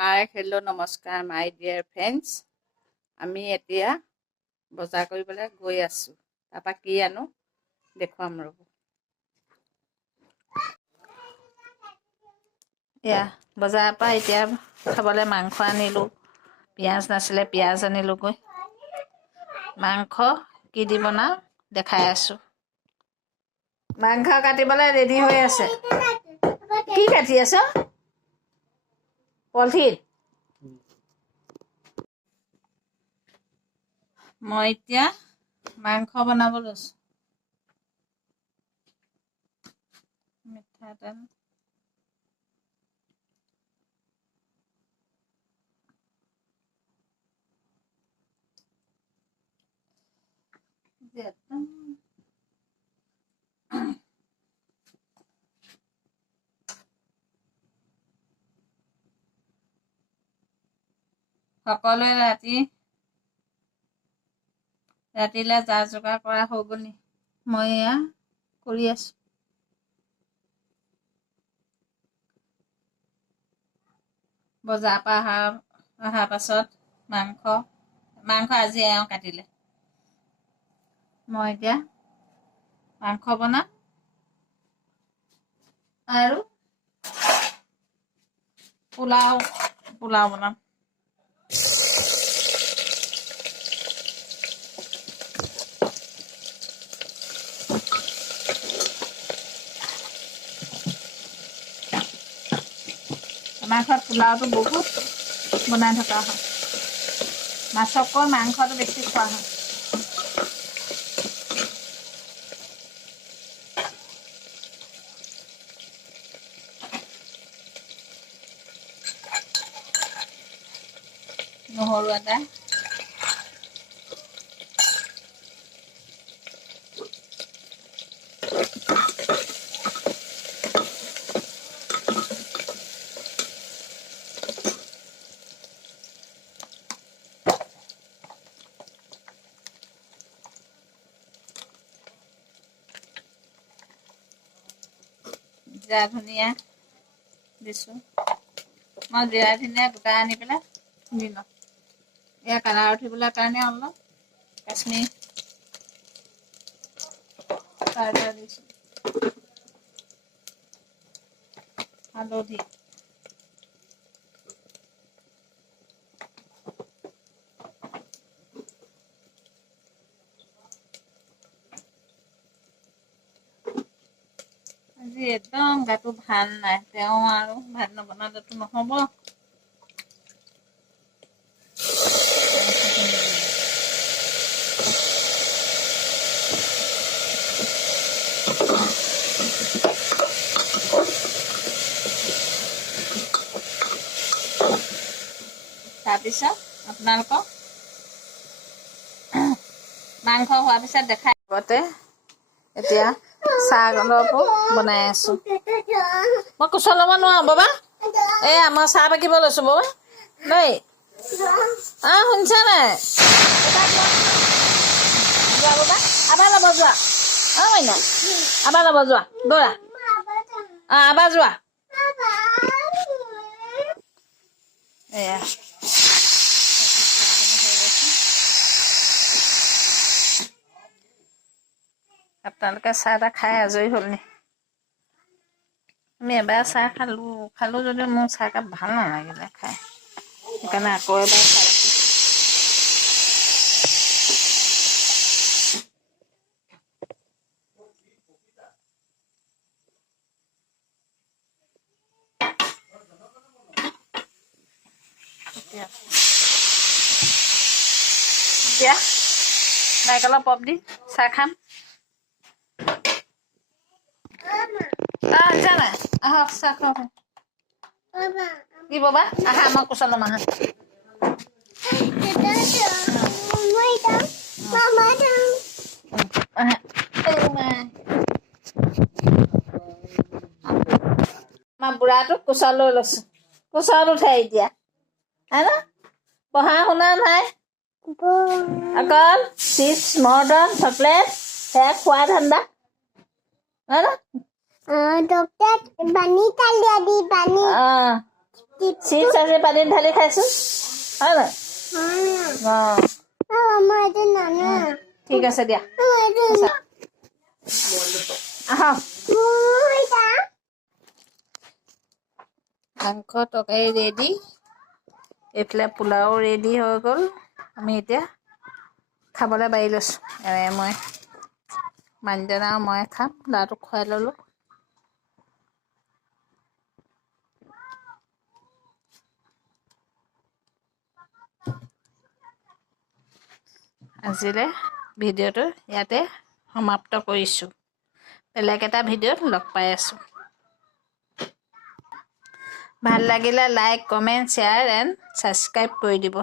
Hi hello' নমস্কাৰ মাই dear friends. আমি এতিয়া বজাৰ কৰিবলৈ গৈ আছোঁ। তাৰপৰা কি আনো দেখুৱাম ৰ'ব। এয়া বজাৰৰ পৰা এতিয়া খাবলৈ মাংস আনিলোঁ। পিঁয়াজ নাছিলে, পিঁয়াজ আনিলোঁগৈ। মাংস কি দি বনাওঁ দেখাই আছোঁ। মাংস কাটিবলৈ ৰেডি হৈ আছে। কি কাটি আছ? পলিথিন। মই এতিয়া মাংস বনাব লৈছোঁ। মিঠাতেল, সকলোৱে ৰাতিলৈ যা যোগাৰ কৰা হৈ গ'ল নি? মই এয়া কৰি আছোঁ। বজাৰৰ পৰা অহাৰ পাছত মাংস আজি এওঁ কাটিলে। মই এতিয়া মাংস বনাম আৰু পোলাও বনাম। আমাৰ ঘৰত পোলাওটো বহুত বনাই থকা হয়। মাছতকৈ মাংসটো বেছি খোৱা হয়। নহৰু আদা জিৰা ধনিয়া দিছোঁ। মই জিৰা ধনিয়া গোটা আনি পেলাই খুন্দি লওঁ। এয়া কালাৰ উঠিবলৈ কাৰণে অলপ কাশ্মীৰ পাউডাৰ দিছোঁ। হালধি আজি একদম গাটো ভাল নাই, তেওঁ আৰু ভাত নবনালেতো নহ'ব। তাৰপিছত আপোনালোকক মাংস হোৱাৰ পিছত দেখাই আগতে এতিয়া চাহ অলপো বনাই আছোঁ। মই কোচত ল'ব নোৱাৰোঁ বাবা। মই চাহ বাকিব লৈছোঁ বাবা দেই। শুনিছা নাই? যোৱা বাবা, আবাৰ ল'ব যোৱা। মাইনা আবাৰ ল'ব যোৱা, দৌৰা। আবাৰ যোৱা। এয়া আপোনালোকে চাহ তাহ খাই আজৰি হ'ল নি? আমি এবাৰ চাহ খালোঁ যদিও মোৰ চাহকাপ ভাল নালাগিলে খাই, সেইকাৰণে আকৌ এবাৰ খাই আছোঁ। এতিয়া নাৰিকলৰ পপ দি চাহ খাম। আনিছা নাই? আহক চাহ খাওঁ। কি বাবা? আহা মই কোচত ল'ম আহা। আমাৰ বুঢ়াটোক কোচত লৈ লৈছোঁ। কোচত উঠে এতিয়া পঢ়া শুনা নাই, অকল চিপছ মৰ্টন চকলেট সেয়া খোৱা ধান্দা। চিপছ আজি পানীত ঢালি খাইছোঁ হয় নাই ঠিক আছে দিয়া আহক মাংস তৰকাৰী ৰেডি এইফালে পোলাও ৰেডি হৈ গ'ল আমি এতিয়া খাবলৈ বাঢ়ি লৈছোঁ মই মানুহজনা আৰু মই খাম ল'ৰাটোক খুৱাই ল'লোঁ আজিলৈ ভিডিঅ'টো ইয়াতে সমাপ্ত কৰিছোঁ বেলেগ এটা ভিডিঅ'ত লগ পাই আছোঁ ভাল লাগিলে like comment share and subscribe কৰি দিব